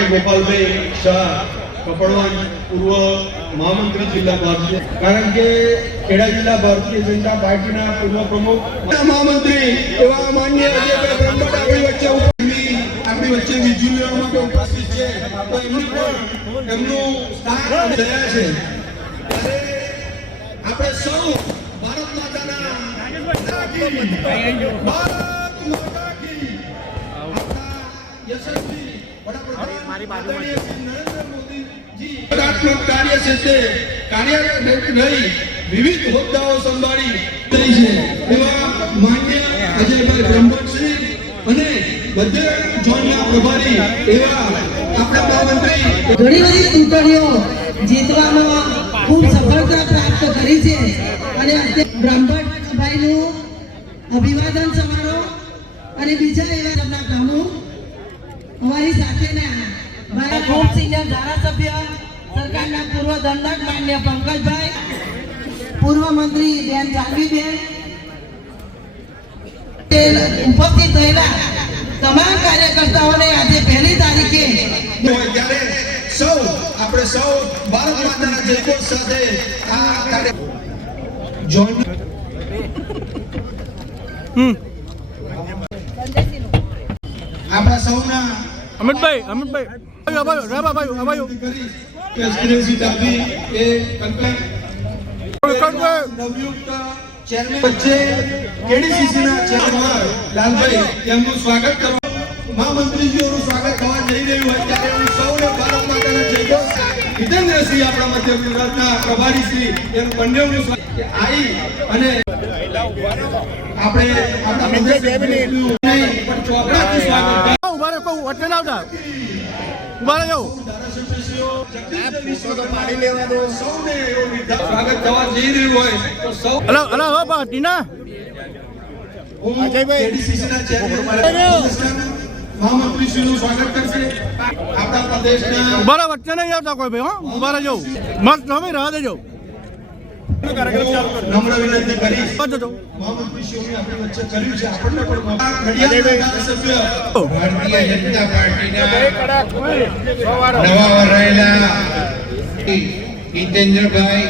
के गोपाल भाई शाह कपड़वान पूर्व महामंत्री जिला भारतीय कारण के खेड़ा जिला भारतीय जनता पार्टी ना पूर्व प्रमुख महामंत्री एवं माननीय अजय ब्रह्मट अपनी वच्चे विजुअल માટે ઉપસ્થિત છે તો એમનું સ્થાન દયા છે આપણે સૌ ભારત માતાના ભારત માતા की यशस्वी वडाप्रधान नरेंद्र मोदी जी सकारात्मक कार्य से कार्यरत रही विविध होद्दाओं संभाળી કરી છે એવા માન્ય અજયભાઈ બ્રહ્મટશ્રી અને બધે ઝોનના પ્રભારી એવા આપણા મહામંત્રી ઘણી બધી ચૂંટણીઓ જીતવામાં ખૂબ સફળતા પ્રાપ્ત કરી છે અને બ્રહ્મટભાઈનું અભિવાદન સમારોહ અને બીજા એવા સબના કામો અમારી સાથેના ભાઈ ખૂબ સિનિયર ધારાસભ્ય સરકારના પૂર્વ દંડક માન્ય પંકજભાઈ પૂર્વ મંત્રી બેન જાનવીબેન ઉપસ્થિત થયેલા તમામ કાર્યકર્તાઓને આજે 1લી તારીખે ત્યારે સૌ આપણે સૌ ભારત માતાના જયઘોષ સાથે આ કાર્ય જોઈન આપણા સૌના અમિતભાઈ અભાયો પ્રેસિડેન્સી દાબી એ નવયુક્ત ચેરમેન વચ્ચે કેડીસીસી ના ચેરમેન લાલભાઈ તેમનું સ્વાગત કરવા મહામંત્રીજીઓનું સ્વાગત થવા જઈ રહ્યું હોય ત્યારે હું સૌને ભારત માતાના જયઘોષ હિતેન્દ્રસિંહ આપણા મધ્ય ગુજરાતના પ્રભારી શ્રી એનું બંનેનું સ્વાગત આવી અને આપણે આપણા મધ્ય પણ ચોકડાથી સ્વાગત ઉભા રહો વચ્ચે ના આવતા ઉભા રહેજો સ્વાગત થવા જઈ રહ્યું હોય તો સૌ હલો બા ટીના કેડીસીસીના ચેરમેન મહામંત્રીશ્રીનું સ્વાગત કરશે આપણા પ્રદેશના ઉભા રહો વચ્ચે નહીં આવતા કોઈ ભાઈ હો ઉભા રહેજો મસ્ત તમે રાહ દેજો નમ્ર વિનંતી કરી મહામંત્રીશ્રીઓની આપણી વચ્ચે કર્યું છે આપણને પણ ઘડિયાળના ધારાસભ્ય ભારતીય જનતા પાર્ટીના નવા વરાયેલા હિતેન્દ્રભાઈ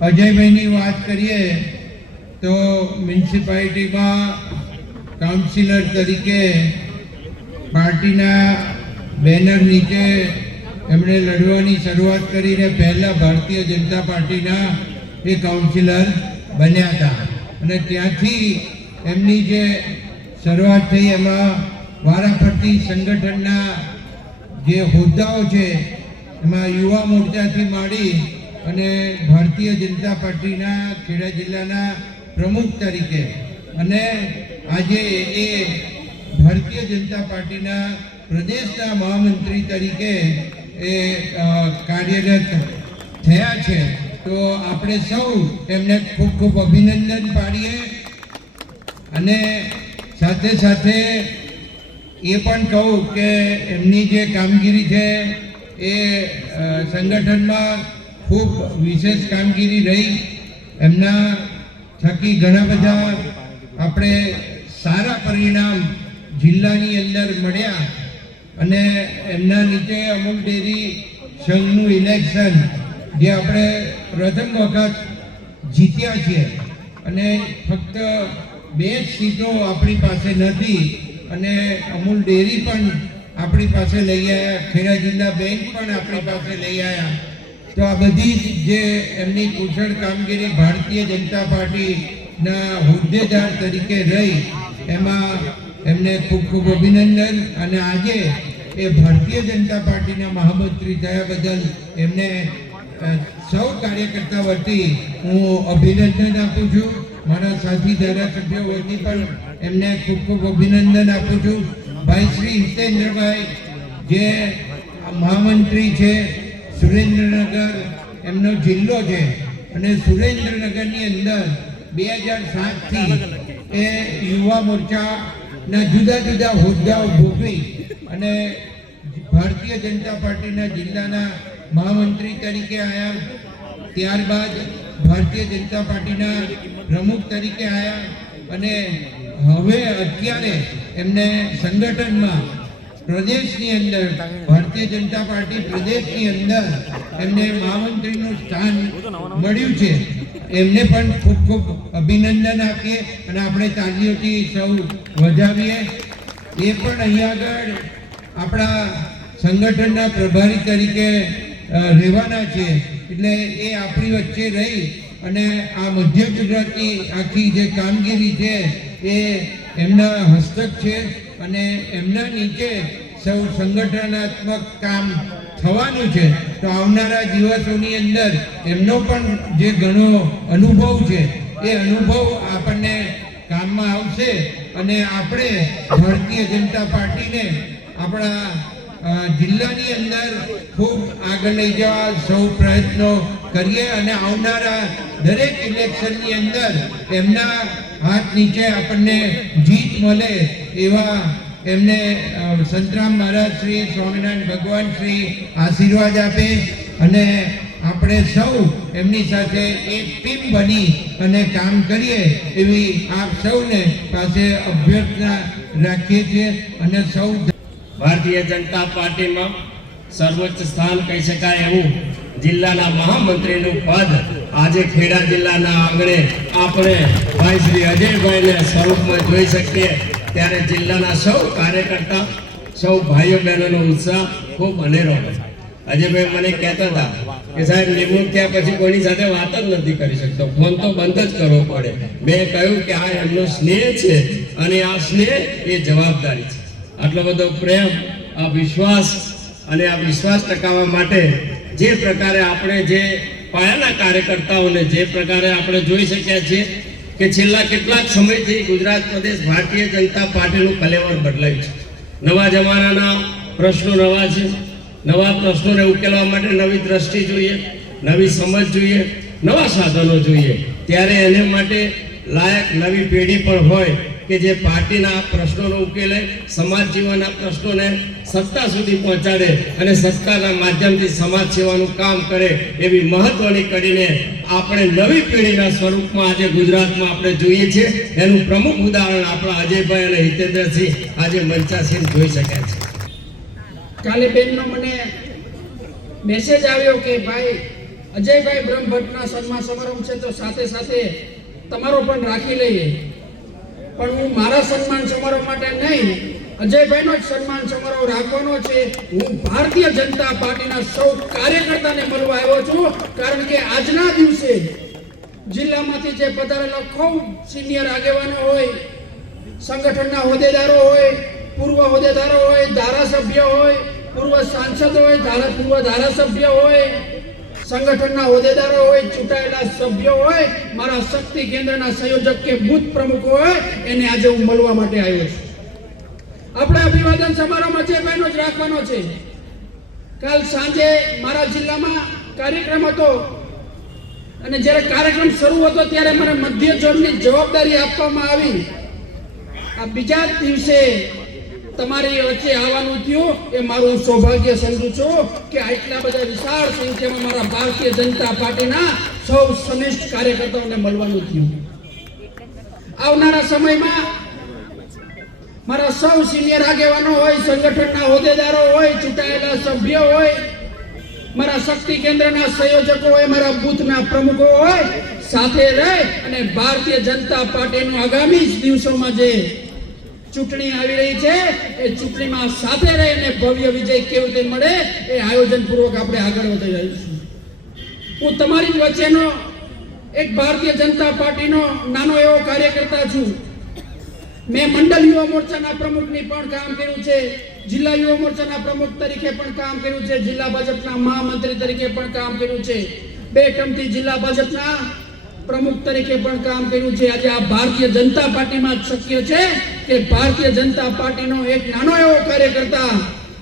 અજયભાઈની વાત કરીએ તો મ્યુનિસિપાલિટીમાં કાઉન્સિલર તરીકે પાર્ટીના બેનર નીચે એમણે લડવાની શરૂઆત કરીને પહેલા ભારતીય જનતા પાર્ટીના એ કાઉન્સિલર બન્યા હતા અને ત્યાંથી એમની જે શરૂઆત થઈ એમાં વારાફરતી સંગઠનના જે હોદ્દાઓ છે એમાં યુવા મોરચાથી માંડી અને ભારતીય જનતા પાર્ટીના ખેડા જિલ્લાના પ્રમુખ તરીકે અને આજે એ ભારતીય જનતા પાર્ટીના પ્રદેશના મહામંત્રી તરીકે એ કાર્યરત થયા છે તો આપણે સૌ એમને ખૂબ ખૂબ અભિનંદન પાડીએ અને સાથે સાથે એ પણ કહું કે એમની જે કામગીરી છે એ સંગઠનમાં ખૂબ વિશેષ કામગીરી રહી એમના થકી ઘણા બધા આપણે સારા પરિણામ જિલ્લાની અંદર મળ્યા અને એમના નીચે અમુલ ડેરી સંઘનું ઇલેક્શન જે આપણે પ્રથમ વખત જીત્યા છીએ અને ફક્ત 2 સીટો આપણી પાસે નથી અને અમૂલ ડેરી પણ આપણી પાસે લઈ આવ્યા ખેડા જિલ્લા બેંક પણ આપણી પાસે લઈ આવ્યા તો આ બધી જે એમની કુશળ કામગીરી ભારતીય જનતા પાર્ટીના હોદ્દેદાર તરીકે રહી એમાં એમને ખૂબ ખૂબ અભિનંદન અને આજે એ ભારતીય જનતા પાર્ટીના મહામંત્રી થયા બદલ એમને સૌ કાર્યકર્તા વતી હું અભિનંદન આપું છું મારા સાથી ધારાસભ્યો વતી પણ એમને ખૂબ ખૂબ અભિનંદન આપું છું ભાઈ શ્રી હિતેન્દ્રભાઈ જે મહામંત્રી છે સુરેન્દ્રનગર એમનો જિલ્લો છે અને સુરેન્દ્રનગરની અંદર 2007થી એ યુવા મોરચાના જુદા જુદા હોદ્દાઓ ભોગવી અને ભારતીય જનતા પાર્ટીના જિલ્લાના મહામંત્રી તરીકે આવ્યા ત્યારબાદ ભારતીય જનતા પાર્ટીના પ્રમુખ તરીકે આવ્યા અને હવે અત્યારે એમને સંગઠનમાં પ્રદેશની અંદર ભારતીય જનતા પાર્ટી પ્રદેશની અંદર એમને મહામંત્રીનું સ્થાન મળ્યું છે. એમને પણ ખૂબ ખૂબ અભિનંદન આપીએ અને આપણે તાળીઓથી સૌ વધાવીએ. એ પણ અહીંયા આગળ આપણા સંગઠનના પ્રભારી તરીકે રહેવાના છે. એટલે એ આપણી વચ્ચે રહી અને આ મધ્ય ગુજરાતની આખી જે કામગીરી છે એ એમના હસ્તક છે અને એમના નીચે સૌ સંગઠનાત્મક કામ થવાનું છે. તો આવનારા દિવસોની અંદર એમનો પણ જે ઘણો અનુભવ છે એ અનુભવ આપણને કામમાં આવશે અને આપણે ભારતીય જનતા પાર્ટીને આપણા જિલ્લાની અંદર ખૂબ આગળ લઈ જવા સૌ પ્રયત્નો કરીએ અને આવનારા દરેક ઇલેક્શનની અંદર એમના હાથ નીચે આપણને જીત મળે એવા એમને સંતરામ મહારાજ શ્રી સ્વામિનારાયણ ભગવાન શ્રી આશીર્વાદ આપે અને આપણે સૌ એમની સાથે એક ટીમ બની અને કામ કરીએ એવી આપ સૌને પાસે અભ્યર્થના રાખીએ છીએ અને સૌ ભારતીય જનતા પાર્ટીમાં સર્વોચ્ચ સ્થાન કહી શકાય એવું જિલ્લાના મહામંત્રીનું પદ આજે ખેડા જિલ્લાના આંગણે આપણે ભાઈ શ્રી અજયભાઈને સ્વરૂપમાં જોઈ શકીએ ત્યારે જિલ્લાના સૌ કાર્યકર્તા સૌ ભાઈઓ બહેનોનો ઉત્સાહ ખૂબ અનેરો છે. અજયભાઈ મને કહેતા હતા કે સાહેબ નિમણૂક થયા પછી કોઈની સાથે વાત જ નથી કરી શકતો, ફોન તો બંધ જ કરવો પડે. મેં કહ્યું કે આ એમનો સ્નેહ છે અને આ સ્નેહ એ જવાબદારી છે. આટલો બધો પ્રેમ, આ વિશ્વાસ અને આ વિશ્વાસ ટકાવવા માટે જે પ્રકારે આપણે જે પાયાના કાર્યકર્તાઓને જે પ્રકારે આપણે જોઈ શક્યા છીએ કે છેલ્લા કેટલાક સમયથી ગુજરાત પ્રદેશ ભારતીય જનતા પાર્ટીનું કલેવર બદલાયું છે. નવા જમાનાના પ્રશ્નો નવા છે. નવા પ્રશ્નોને ઉકેલવા માટે નવી દ્રષ્ટિ જોઈએ, નવી સમજ જોઈએ, નવા સાધનો જોઈએ. ત્યારે એને માટે લાયક નવી પેઢી પણ હોય કે જે પાર્ટીના પ્રશ્નોનો ઉકેલે, સમાજ જીવનના પ્રશ્નોને સત્તા સુધી પહોંચાડે અને સત્તાના માધ્યમથી સમાજ સેવાનું કામ કરે એવી મહત્વની કડીને આપણે નવી પેઢીના સ્વરૂપમાં આજે ગુજરાતમાં આપણે જોઈએ છીએ. એનું પ્રમુખ ઉદાહરણ આપણા અજયભાઈ અને હિતેન્દ્રસિંહ આજે મંચાસીન જોઈ શક્યા છે. કાલે બેનનો મને મેસેજ આવ્યો કે ભાઈ અજયભાઈ બ્રહ્મભટ્ટના સન્માન સમારંભ છે તો સાથે સાથે તમારો પણ રાખી લઈએ. પણ હું મારા સન્માન સમારોહ માટે નહીં, અજયભાઈનો જ સન્માન સમારોહ રાખવાનો છે. હું ભારતીય જનતા પાર્ટીના સૌ કાર્યકર્તાને મળવા આવ્યો છું. કારણ કે આજના દિવસે જિલ્લામાંથી જે પધારેલા ખૂબ સિનિયર આગેવાનો હોય, સંગઠનના હોદ્દેદારો હોય, પૂર્વ હોદ્દેદારો હોય, ધારાસભ્ય હોય, પૂર્વ સાંસદ હોય, પૂર્વ ધારાસભ્ય હોય, સંગઠનના હોદ્દેદારો હોય, ચૂંટાયેલા સભ્યો હોય, મારા શક્તિ કેન્દ્રના સંયોજક કે બૂથ પ્રમુખ હોય, એને આજે હું મળવા માટે આવ્યો છું. આપણે અભિવાદન સમારોહ અજયભાઈનો જ રાખવાનો છે. કાલ સાંજે મારા જિલ્લામાં કાર્યક્રમ હતો અને જ્યારે કાર્યક્રમ શરૂ હતો ત્યારે મને મધ્ય ઝોનની જવાબદારી આપવામાં આવી. આ બીજા દિવસે તમારી વચ્ચે આવવાનું થયું એ મારું સૌભાગ્ય સમજુ છું કે આટલા બધા વિશાળ સંખ્યામાં મારા ભારતીય જનતા પાર્ટીના સૌ સનિષ્ઠ કાર્યકર્તાઓને મળવાનું થયું. આવનારા સમયમાં મારા સૌ સિનિયર આગેવાનો હોય, સંગઠનના હોદ્દેદારો હોય, ચૂંટાયેલા સભ્યો હોય, મારા શક્તિ કેન્દ્રના સંયોજકો હોય, મારા બૂથના પ્રમુખો હોય, સાથે રહી અને ભારતીય જનતા પાર્ટીનું આગામી દિવસોમાં જે ચૂંટણી આવી રહી છે એ ચૂંટણીમાં સાથે રહીને ભવ્ય વિજય કેવી રીતે મળે એ આયોજનપૂર્વક આપણે આગળ વધી રહીશું. હું તમારી વચ્ચેનો એક ભારતીય જનતા પાર્ટીનો નાનો એવો કાર્યકર્તા છું. મેં મંડળ યુવા મોરચાના પ્રમુખની પણ કામ કર્યું છે, જિલ્લા યુવા મોરચાના પ્રમુખ તરીકે પણ કામ કર્યું છે, જિલ્લા ભાજપના મહામંત્રી તરીકે પણ કામ કર્યું છે, 2 ટર્મથી જિલ્લા ભાજપના પ્રમુખ તરીકે પણ કામ કર્યું છે. આજે આ ભારતીય જનતા પાર્ટીમાં જ શક્ય છે કે ભારતીય જનતા પાર્ટીનો એક નાનો એવો કાર્યકર્તા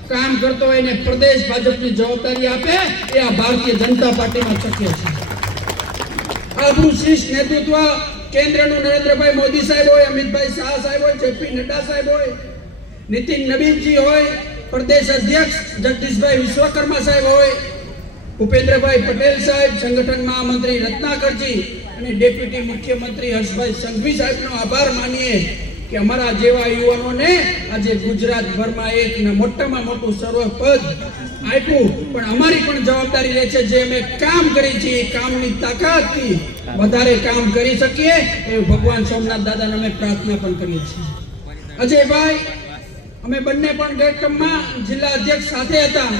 કામ કરતો હોય ને પ્રદેશ ભાજપની જવાબદારી આપે એ આ ભારતીય જનતા પાર્ટીમાં શક્ય છે. આપણું શીર્ષ નેતૃત્વ કેન્દ્રનું નરેન્દ્રભાઈ મોદી સાહેબ હોય, અમિતભાઈ શાહ સાહેબ હોય, જેપી નડ્ડા સાહેબ હોય, નીતિન નવીનજી હોય, પ્રદેશ અધ્યક્ષ જગદીશભાઈ વિશ્વકર્મા સાહેબ હોય, ભૂપેન્દ્રભાઈ પટેલ સાહેબ, સંગઠન મહામંત્રી રત્નાકરજી અને ડેપ્યુટી મુખ્યમંત્રી હર્ષભાઈ સંઘવી સાહેબનો આભાર માનીએ કે અમારા જેવા યુવાનોને આજે ગુજરાતભરમાં એક મોટામાં મોટું સર્વપદ આપ્યું, પણ અમારી પણ જવાબદારી રહે છે જે અમે કામ કરી છે એ કામની તાકાતથી વધારે કામ કરી શકીએ એ ભગવાન સોમનાથ દાદાને અમે પ્રાર્થના પણ કરીએ છીએ. અજયભાઈ, અમે બંને પણ કાર્યક્રમમાં જિલ્લા અધ્યક્ષ સાથે હતા.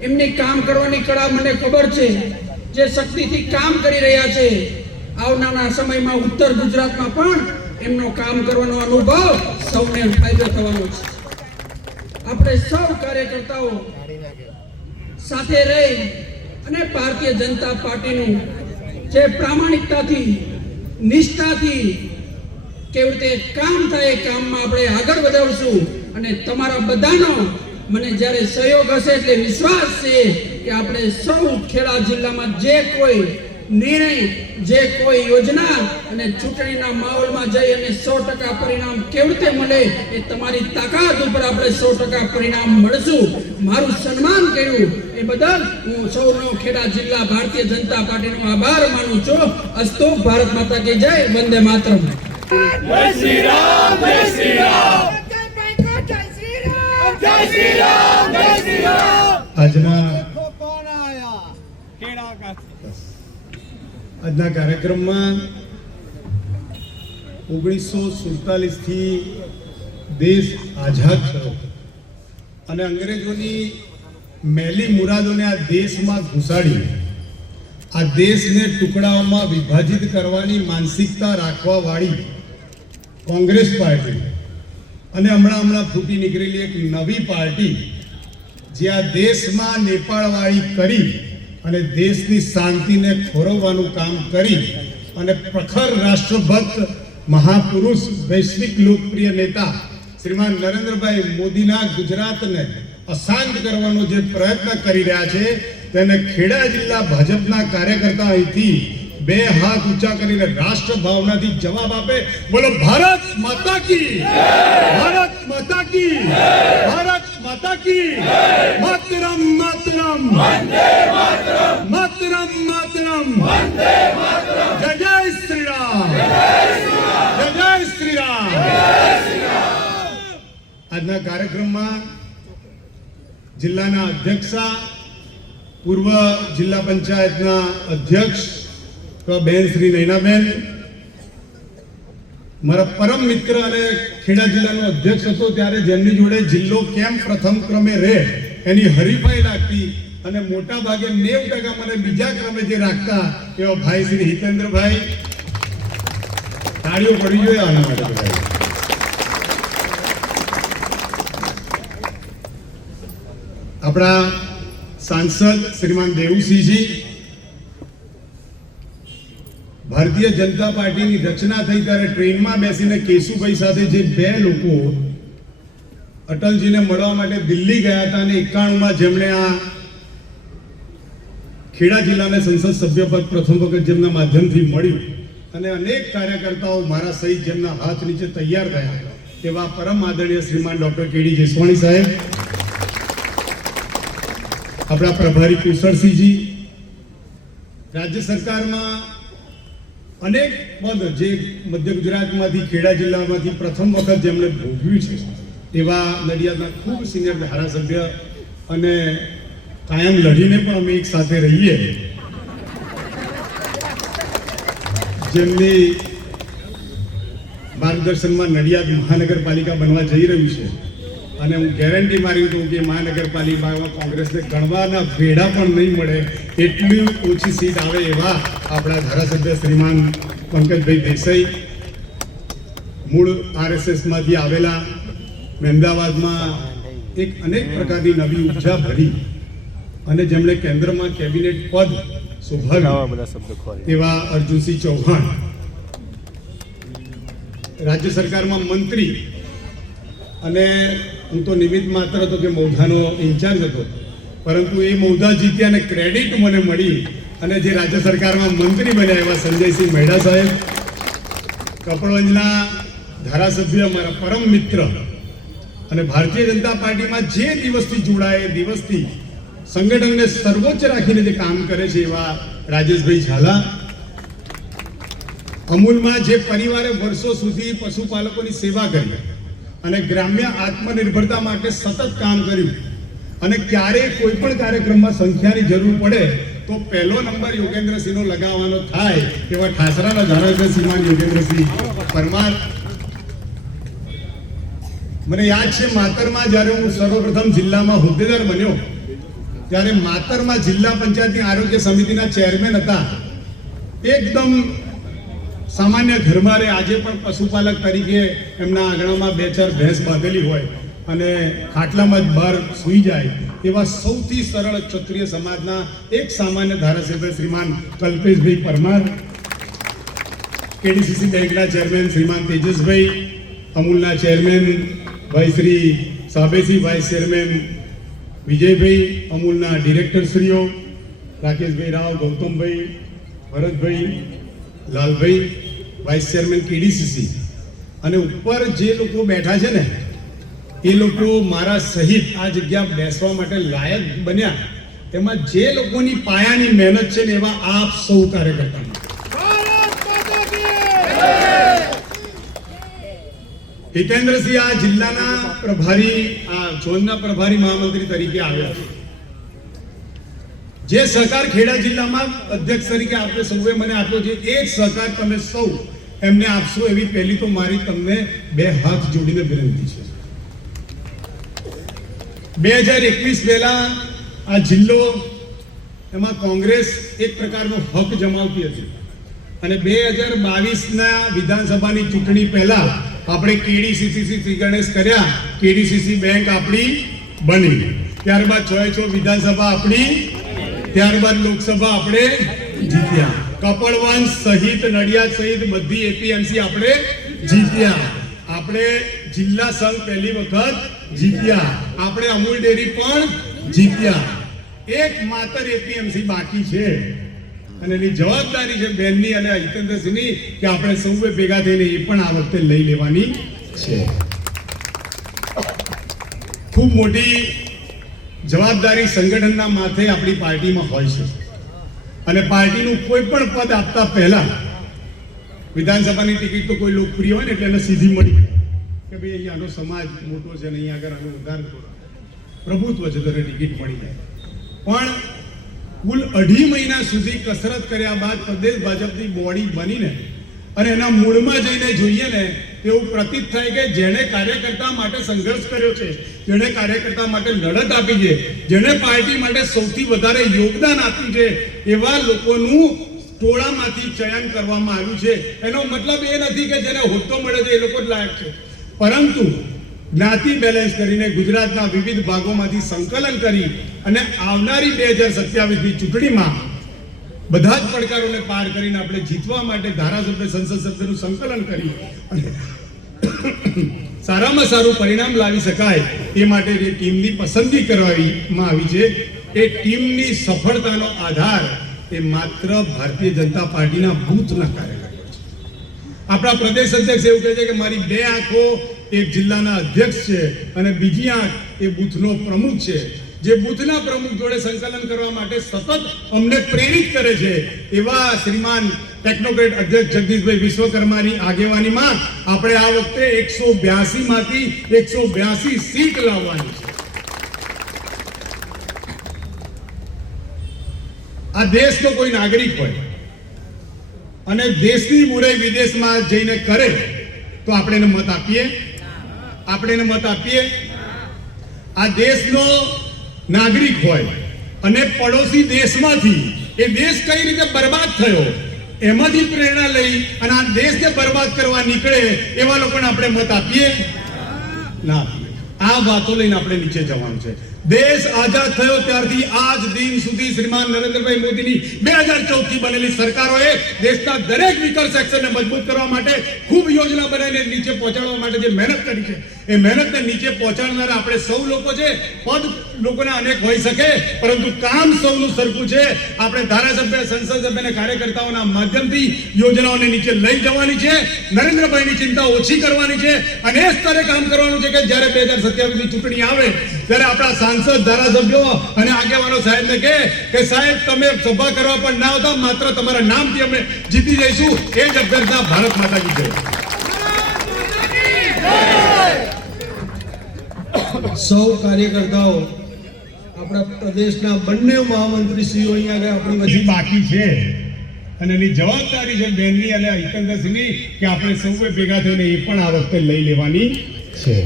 એમની કામ કરવાની કળા મને ખબર છે, જે શક્તિથી કામ કરી રહ્યા છે. આવનારા સમયમાં ઉત્તર ગુજરાતમાં પણ એમનો કામ કરવાનો અનુભવ સૌને ફાયદો થવાનો છે. આપણે સૌ કાર્યકર્તાઓ સાથે રહી અને ભારતીય જનતા પાર્ટીનું જે પ્રામાણિકતાથી, નિષ્ઠાથી કેવી રીતે કામ થાય એ કામમાં આપણે આગળ વધારશું. અને તમારા બધાનો મને જ્યારે સહયોગ હશે એટલે વિશ્વાસ છે કે આપણે સૌ ખેડા જિલ્લામાં જે કોઈ નિર્ણય, જે કોઈ યોજના અને ચૂંટણીના માહોલમાં જઈ અને 100% પરિણામ કેવી રીતે મળે એ તમારી તાકાત ઉપર આપણે 100% પરિણામ મળશું. મારું સન્માન કર્યું એ બદલ હું સૌનો ખેડા જિલ્લા ભારતીય જનતા પાર્ટીનો આભાર માનું છું. અસ્તુ. ભારત માતા કી જય. વંદે માતરમ. જય શ્રી રામ, જય શ્રી રામ, જય શ્રી રામ, જય શ્રી રામ. આજના કાર્યક્રમમાં 1947 થી દેશ આઝાદ થયો અને અંગ્રેજોની મેલી મુરાદોને આ દેશમાં ઘુસાડી આ દેશને ટુકડાઓમાં વિભાજિત કરવાની માનસિકતા રાખવા વાળી કોંગ્રેસ પાર્ટી અને હમણાં ફૂટી નીકળેલી એક નવી પાર્ટી જે આ દેશમાં નેપાળવાળી કરી અને દેશની શાંતિને ખોરવવાનું કામ કરી અને પ્રખર રાષ્ટ્રભક્ત મહાપુરુષ, વૈશ્વિક લોકપ્રિય નેતા શ્રીમાન નરેન્દ્રભાઈ મોદીના ગુજરાતને અશાંત કરવાનો જે પ્રયત્ન કરી રહ્યા છે તેને ખેડા જિલ્લા ભાજપના કાર્યકર્તા અહીંથી 2 હાથ ઊંચા કરીને રાષ્ટ્ર ભાવનાથી જવાબ આપે. બોલો ભારત માતા કી જય! ભારત માતા કી જય! ભારત માતા કી જય! માતરમ માતરમ વંદે માતરમ માતરમ માતરમ વંદે માતરમ. જય જય શ્રી રામ, જય શ્રી રામ, જય શ્રી રામ, જય શ્રી રામ. આજના કાર્યક્રમમાં જિલ્લાના અધ્યક્ષા, પૂર્વ જિલ્લા પંચાયતના અધ્યક્ષ તો બેન શ્રી નૈનાબેન, મારા પરમ મિત્ર અને ખેડા જિલ્લાનો અધ્યક્ષ હતો ત્યારે જેમની જોડે જિલ્લો કેમ પ્રથમ ક્રમે રહે એની હરીફાઈ લાગતી અને મોટા ભાગે 90% મને બીજા ક્રમે જે રાખતા એવા ભાઈ શ્રી હિતેન્દ્રભાઈ. તાળીઓ પડી જોઈએ આના માટે બધા. આપણા સાંસદ શ્રીમાન દેવુસિંહજી, ભારતીય જનતા પાર્ટીની રચના થઈ ત્યારે ટ્રેનમાં બેસીને કેશુભાઈ સાથે જે 2 લોકો અટલજીને મળવા માટે દિલ્હી ગયા હતા અને 91માં જેમણે આ ખેડા જિલ્લાને સંસદ સભ્યપદ પ્રથમ વખત જેમના માધ્યમથી મળ્યું અને અનેક કાર્યકર્તાઓ મારા સહિત જેમના હાથ નીચે તૈયાર થયા એવા પરમ આદરણીય શ્રીમાન ડોક્ટર કેડી જેસવાણી સાહેબ, આપણા પ્રભારી કુશળસિંહજી, રાજ્ય સરકારમાં અનેક પદ જે મધ્ય ગુજરાતમાંથી, ખેડા જિલ્લામાંથી પ્રથમ વખત જેમણે ભોગવ્યું છે એવા નડિયાદના ખૂબ સિનિયર ધારાસભ્ય અને કાયમ લડીને પણ અમે એક સાથે રહીએ, જેમની માર્ગદર્શનમાં નડિયાદ મહાનગરપાલિકા બનવા જઈ રહ્યું છે અને હું ગેરંટી મારી દઉં કે મહાનગરપાલિકામાં કોંગ્રેસને ગણવાના ભેડા પણ નહીં મળે એટલી ઓછી સીટ આવે એવા આપણા ધારાસભ્ય શ્રીમાન પંકજભાઈ દેસાઈ, મૂળ RSSમાંથી આવેલા, અમદાવાદમાં એક અનેક પ્રકારની નવી ઉર્જા ભરી અને જેમણે કેન્દ્રમાં કેબિનેટ પદ શોભાવ્યું એવા અર્જુનસિંહ ચૌહાણ, રાજ્ય સરકારમાં મંત્રી અને હું તો નિમિત્ત માત્ર હતો કે મૌધાનો ઇન્ચાર્જ હતો, પરંતુ એ મૌધા જીત્યા અને ક્રેડિટ મને મળી અને જે રાજ્ય સરકારમાં મંત્રી બન્યા એવા સંજયસિંહ મહેડા સાહેબ, કપડવંજના ધારાસભ્ય, મારા પરમ મિત્ર અને ભારતીય જનતા પાર્ટીમાં જે દિવસથી જોડાય એ દિવસથી સંગઠનને સર્વોચ્ચ રાખીને જે કામ કરે છે એવા રાજેશભાઈ ઝાલા, અમૂલમાં જે પરિવારે વર્ષો સુધી પશુપાલકોની સેવા કરી અને ગ્રામ્ય આત્મનિર્ભરતા માટે સતત કામ કર્યું અને ક્યારેય કોઈ પણ કાર્યક્રમમાં સંખ્યાની જરૂર પડે તો પહેલો નંબર યોગેન્દ્રસિંહનો લગાવવાનો થાય એવા ઠાસરાના ધારાસભ્ય શ્રીમાન યોગેન્દ્રસિંહ પરમાર. મને યાદ છે માતરમાં જ્યારે હું સર્વપ્રથમ જિલ્લામાં હોદ્દેદાર બન્યો ત્યારે માતરમાં જિલ્લા પંચાયતની આરોગ્ય સમિતિના ચેરમેન હતા. એકદમ સામાન્ય ઘરમારે આજે પણ પશુપાલક તરીકે એમના આંગણામાં 2-4 ભેંસ બાંધેલી હોય અને ખાટલામાં જ બહાર સૂઈ જાય એવા સૌથી સરળ ક્ષત્રિય સમાજના એક સામાન્ય ધારાસભ્ય શ્રીમાન કલ્પેશભાઈ પરમાર, કેડીસીસી બેંકના ચેરમેન શ્રીમાન તેજસભાઈ, અમૂલના ચેરમેન ભાઈ શ્રી સાબેસી, વાઇસ ચેરમેન વિજયભાઈ, અમૂલના ડિરેક્ટરશ્રીઓ Rakeshbhai Rao, Gautambhai, Bharatbhai, Lalbhai, vice chairman KDCC, અને ઉપર જે લોકો બેઠા છે ને એ લોકો મારા સહિત આ જગ્યા બેસવા માટે લાયક બન્યા તેમાં જે લોકોની પાયાની મહેનત છે ને એવા આપ સૌ કાર્યકર્તા. હિતેન્દ્રસિંહ આ જિલ્લાના પ્રભારી, આ ઝોનના પ્રભારી મહામંત્રી તરીકે આવ્યા. જે સહકાર ખેડા જિલ્લામાં અધ્યક્ષ તરીકે આપણે સૌએ મને આપ્યો છે એ જ સહકાર તમે સૌ એમને આપશો એવી પહેલી તો મારી તમને 2 હાથ જોડીને વિનંતી છે. 2021 પહેલા આ જિલ્લો એમાં કોંગ્રેસ એક પ્રકારનો હક જમાવતી હતી અને 2022ના વિધાનસભાની ચૂંટણી પહેલા આપણે કેડીસીસી ગણેશ કર્યા, કેડીસીસી બેંક આપણી બની, ત્યારબાદ 6 વિધાનસભા આપણી, ત્યારબાદ લોકસભા આપણે જીત્યા, કપડવંશ સહિત નડિયાદ સહિત બધી એપીએમસી આપણે જીત્યા, આપણે જિલ્લા સંઘ પહેલી વખત જીત્યા, આપણે અમૂલ ડેરી પણ જીત્યા. એક માત્ર એપીએમસી બાકી છે અને એની જવાબદારી છે બેનની અને હિતેન્દ્રસિંહની કે આપણે સૌએ ભેગા થઈને એ પણ આ વખતે લઈ લેવાની છે. ખૂબ મોટી જવાબદારી સંગઠનના માથે આપણી પાર્ટીમાં હોય છે અને પાર્ટીનું કોઈ પણ પદ આપતા પહેલા વિધાનસભાની ટિકિટ તો કોઈ લોકપ્રિય હોય ને એટલે એને સીધી મળી કે ભાઈ અહીંયાનો સમાજ મોટો છે ને અહીંયા આગળ આનું ઉદાહરણ પ્રભુત્વ છે તો ટિકિટ મળી જાય. પણ કુલ 2.5 મહિના સુધી કસરત કર્યા બાદ પ્રદેશ ભાજપની બોડી બનીને અને એના મૂળમાં જઈને જોઈએ ને એવું પ્રતીત થાય કે જેણે કાર્યકર્તા માટે સંઘર્ષ કર્યો છે, જેણે કાર્યકર્તા માટે લડત આપી છે, જેણે પાર્ટી માટે સૌથી વધારે યોગદાન આપ્યું છે એવા લોકોનું ટોળામાંથી ચયન કરવામાં આવ્યું છે. એનો મતલબ એ નથી કે જેને હોદ્દો મળે છે એ લોકો જ લાયક છે, પરંતુ જ્ઞાતિ બેલેન્સ કરીને ગુજરાતના વિવિધ ભાગોમાંથી સંકલન કરી અને આવનારી 2027ની ચૂંટણીમાં બધા જ પડકારોને પાર કરીને આપણે જીતવા માટે ધારાસભ્ય, સંસદ સભ્યનું સંકલન કરી અને સારામાં સારું પરિણામ લાવી શકાય એ માટે જે ટીમની પસંદગી કરવામાં આવી છે એ ટીમની સફળતાનો આધાર એ માત્ર ભારતીય જનતા પાર્ટીના બૂથના કાર્યકર્તા છે. આપણા પ્રદેશ અધ્યક્ષ એવું કહે છે કે મારી 2 આંખો એક જિલ્લાના અધ્યક્ષ છે અને બીજી આંખ એ બૂથનો પ્રમુખ છે, જે બૂથના પ્રમુખ જોડે સંકલન કરવા માટે સતત અમને પ્રેરિત કરે છે. એવા શ્રીમાન ટેકનોક્રેટ અધ્યક્ષ જગદીશભાઈ વિશ્વકર્માની આગેવાનીમાં આપણે આ વખતે 182 માંથી 182 સીટ લાવવાની છે. આ દેશનો કોઈ નાગરિક હોય અને દેશની બુરાઈ વિદેશમાં જઈને કરે તો આપણે એને મત આપીએ? આપણે એને મત આપીએ? આ દેશનો નાગરિક હોય અને પડોશી દેશમાંથી એ દેશ કઈ રીતે બરબાદ થયો એમાંથી પ્રેરણા લઈ અને આ દેશને બરબાદ કરવા નીકળે એવા લોકોને આપણે મત આપીએ? ના આપીએ. આ વાતો લઈને આપણે નીચે જવાનું છે. દેશ આઝાદ થયો ત્યારથી આજ દિન સુધી શ્રીમાન નરેન્દ્રભાઈ મોદીની 2014 થી બનેલી સરકારોએ દેશના દરેક વિકર સેક્શનને મજબૂત કરવા માટે ખૂબ યોજના બનાવીને નીચે પહોંચાડવા માટે જે મહેનત કરી છે એ મહેનતને નીચે પહોંચાડનારા આપણે સૌ લોકો છે. પદ લોકોના અનેક હોઈ શકે પરંતુ કામ સૌનું સરખું છે. આપણે ધારાસભ્ય, સંસદ સભ્ય અને કાર્યકર્તાઓના માધ્યમથી યોજનાઓને નીચે લઈ જવાની છે. નરેન્દ્રભાઈની ચિંતા ઓછી કરવાની છે અને એ સ્તરે કામ કરવાનું છે કે જ્યારે 2027ની ચૂંટણી આવે ત્યારે આપણા સાંસદ ધારાસભ્યો અને આગેવાનો સાહેબને કે સાહેબ તમે સભા કરવા પણ ના આવતા, માત્ર તમારા નામથી અમે જીતી જઈશું, એ જ અભ્યર્થના ભારત માતા કી જય. સૌ કાર્યકર્તાઓ, આપણા પ્રદેશના બંને મહામંત્રીશ્રીઓ અહીંયા આગળ આપણી હજી બાકી છે અને એની જવાબદારી છે બેનની અને હિતેન્દ્રસિંહની કે આપણે સૌએ ભેગા થઈને એ પણ આ વખતે લઈ લેવાની છે.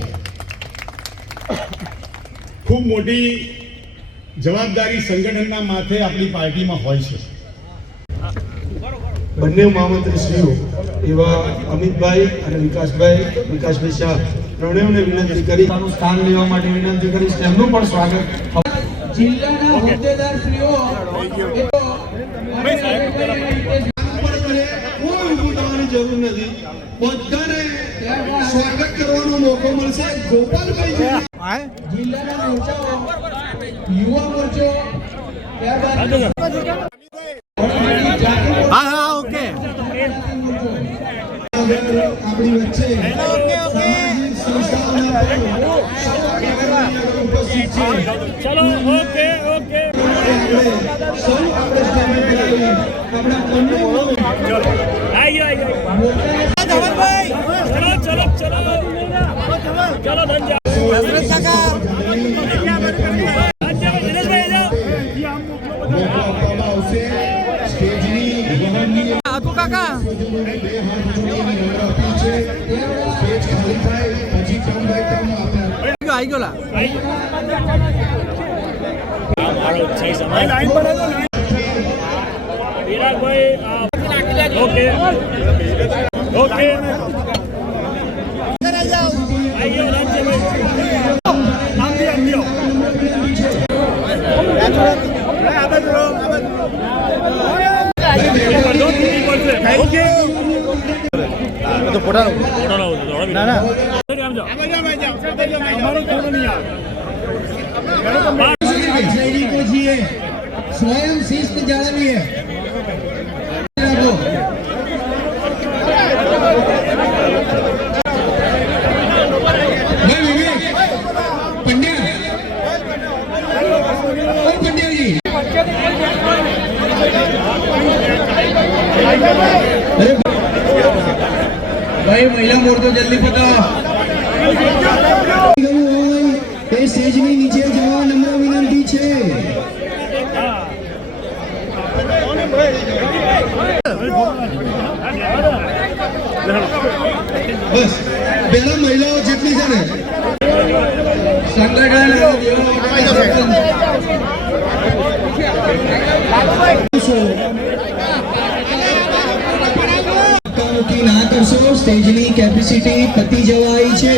ખૂબ મોટી જવાબદારી સંગઠનના માથે આપણી પાર્ટીમાં હોય છે. બંને મહામંત્રીશ્રીઓ એવા અમિતભાઈ અને વિકાસભાઈ શાહ ત્રણેયને વિનંતી કરી સ્થાન લેવા માટે વિનંતી કરીશ. તેમનું પણ સ્વાગત. જિલ્લાના હોદ્દેદારશ્રીઓ કોઈ ઊભું થવાની જરૂર નથી. બધાને સ્વાગત કરવાનો મોકો મળશે. ગોપાલભાઈ છે જિલ્લાના મોરચાઓ, યુવા મોરચો, ત્યારબાદ હા હા ઓકે આપણી વચ્ચે સામાજિક સંસ્થાઓના સૌ આગેવાનો ઉપસ્થિત છે. ચલો ઓકે ઓકે સૌ આપણે સામે કરાવી આપણા બંને આયો ધવલભાઈ ચલો ચલો ચલો ધનજા કાકા આવી ગયો લા ઓકે ઓકે તો ફોટા ના ના સૈનિકો છીએ, સ્વયં શિસ્ત જાળવીએ. ભાઈ મહિલા મોરચો જલ્દી પતાવો. એ સ્ટેજની નીચે જવા નમ્ર વિનંતી છે. બસ પહેલા મહિલાઓ જેટલી છે ને ના કરશો, સ્ટેજની કેપેસિટી પતી જવાઈ છે.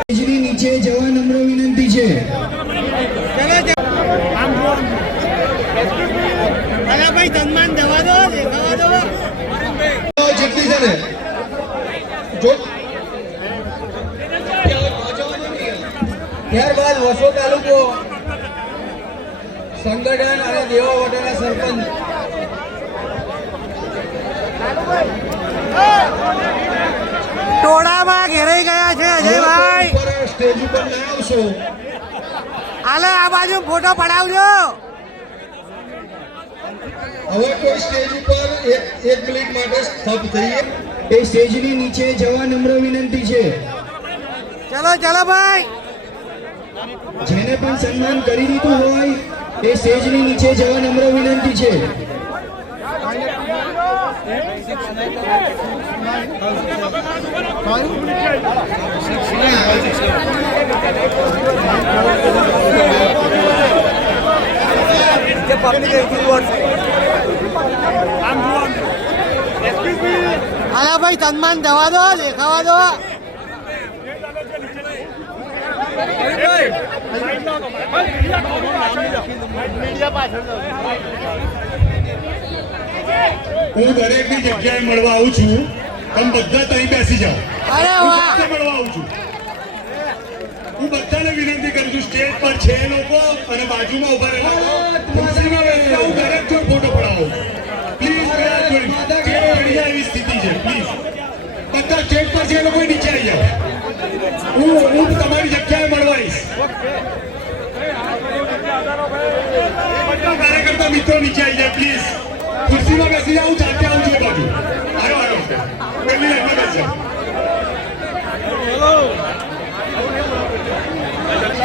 સ્ટેજની નીચે જવા નમ્ર વિનંતી છે. જેટલી છે ને જો ત્યારબાદ વસો તાલુકો સંગઠન અને દેવાવાડાના સરપંચ ટોળામાં ઘેરાઈ ગયા છે અજયભાઈ. સ્ટેજ ઉપર ના આવશો. હાલે આ બાજુ ફોટો પડાવજો. હવે કોઈ સ્ટેજ ઉપર એક મિનિટ માટે સ્તબ્ધ થઈએ. એ સ્ટેજની નીચે જવા નમ્ર વિનંતી છે. ચલો ચલો ભાઈ. જેને પણ સન્માન કરી દીધું હોય એ સ્ટેજની નીચે જવા નમ્ર વિનંતી છે. હાલા ભાઈ સન્માન જવા દો, દેખાવા દો. હું દરેકની જગ્યાએ મળવા આવું છું, તમે બધા ત્યાં બેસી જાઓ. અરે હું વાહ. બધા મળવા આવું છું. હું બધાને વિનંતી કરું છું, સ્ટેજ પર છે લોકો અને બાજુમાં ઉભા રહેલા ખુરશીમાં બેસેલા હું દરેક જોડે ફોટો પડાવો પ્લીઝ. એવી સ્થિતિ છે. મિત્રો નીચે આવી જાય પ્લીઝ. ખુરશીમાં બેસી જાઓ, હું જાતે આવું છું એ બાજુ. આવ્યો પહેલી લાઈનમાં બેસો.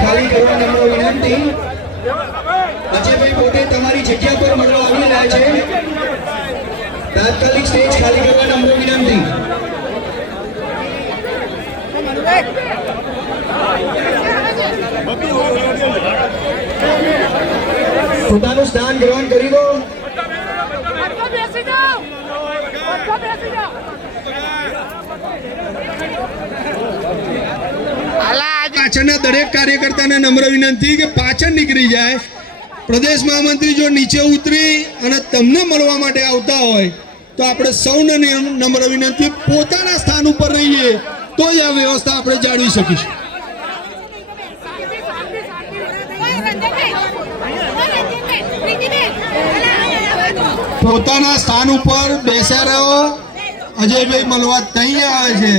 ખાલી કરવા નમ્ર વિનંતી. અજયભાઈ પોતે તમારી જગ્યા પર મળવા આવી રહ્યા છે. તાત્કાલિક સ્ટેજ ખાલી કરવા નમ્ર વિનંતી. પોતાનું સ્થાન ગ્રહણ કરી દો. પાછળના દરેક કાર્યકર્તાને નમ્ર વિનંતી કે પાછળ નીકળી જાય. પ્રદેશ મહામંત્રી જો નીચે ઉતરી અને તમને મળવા માટે આવતા હોય તો આપણે સૌને નમ્ર વિનંતી પોતાના સ્થાન ઉપર રહીએ તો જ આ વ્યવસ્થા આપણે જાળવી શકીશું. પોતાના સ્થાન ઉપર બેસા રહો. અજયભાઈ મળવા ત્યાં આવે છે.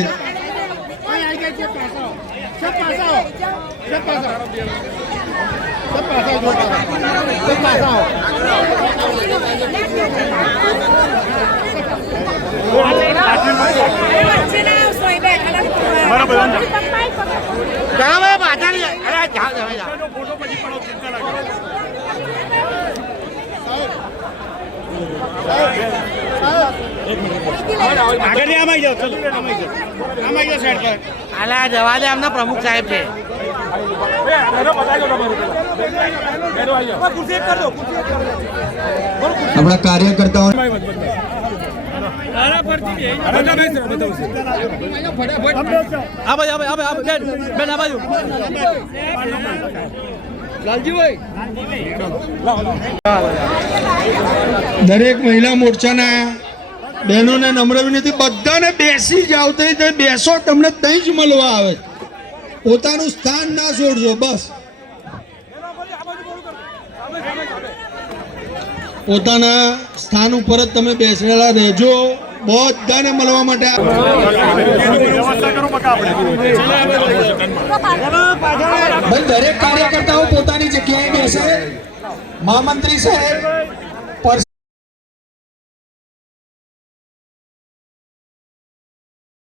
જવા દે આમના પ્રમુખ સાહેબ છે. આપણા કાર્યકર્તાઓ દરેક મહિલા મોરચાના બહેનોને નમ્ર વિનંતી બધાને બેસી જાવ તો બેસો, તમને ત્યાં જ મળવા આવે. પોતાનું સ્થાન ના છોડજો. બસ પોતાના સ્થાન ઉપર જ તમે બેસેલા રહેજો. બધાને મળવા માટે દરેક કાર્યકર્તાઓ પોતાની જગ્યાએ બેસે. મહામંત્રી સાહેબ